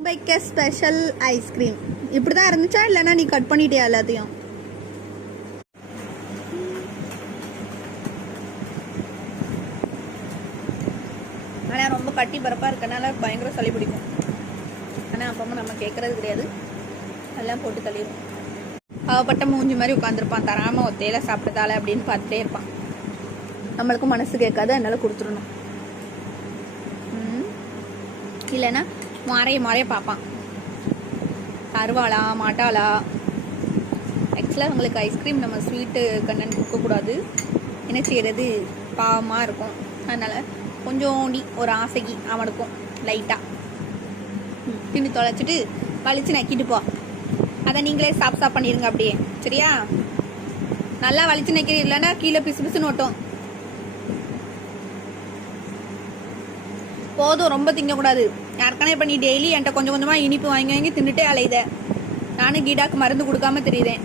மும்பைக்கு special ice cream இப்படி தான் இருந்துச்சா இல்லைன்னா நீ கட் பண்ணிட்டியா எல்லாத்தையும்? ஆனால் ரொம்ப கட்டி பரப்பாக இருக்கனால பயங்கர சளி பிடிக்கும். ஆனால் அப்பவும் நம்ம கேட்கறது கிடையாது, எல்லாம் போட்டு தள்ளிடும். பாவப்பட்ட மூஞ்சி மாதிரி உட்காந்துருப்பான், தராமல் ஒத்தையில சாப்பிட்டதால அப்படின்னு பார்த்துட்டே இருப்பான். நம்மளுக்கும் மனசு கேட்காது, அதனால கொடுத்துடணும். இல்லைன்னா மாறைய பார்ப்பான், தருவாளா மாட்டாளா. ஆக்சுவலாக அவங்களுக்கு ஐஸ்கிரீம் நம்ம ஸ்வீட்டு கண்ணன் கொடுக்கக்கூடாது, என்ன செய்யறது, பாவமாக இருக்கும். அதனால் கொஞ்சோண்டி ஒரு ஆசைக்கு அவனுக்கும் லைட்டாக தின்னு தொலைச்சிட்டு வலிச்சு நக்கிட்டு போ. அதை நீங்களே சாப் பண்ணிடுங்க அப்படியே, சரியா? நல்லா வலிச்சு நக்கிறீங்க, இல்லைன்னா கீழே பிசு பிசுன்னு ஓட்டும். போதும், ரொம்ப திங்கக்கூடாது. யாருக்கானே பண்ணி டெய்லி என்கிட்ட கொஞ்சம் கொஞ்சமாக இனிப்பு வாங்கி வாங்கி தின்னுட்டே அலையுத. நானும் கீடாக்கு மருந்து கொடுக்காம தெரியுதேன்.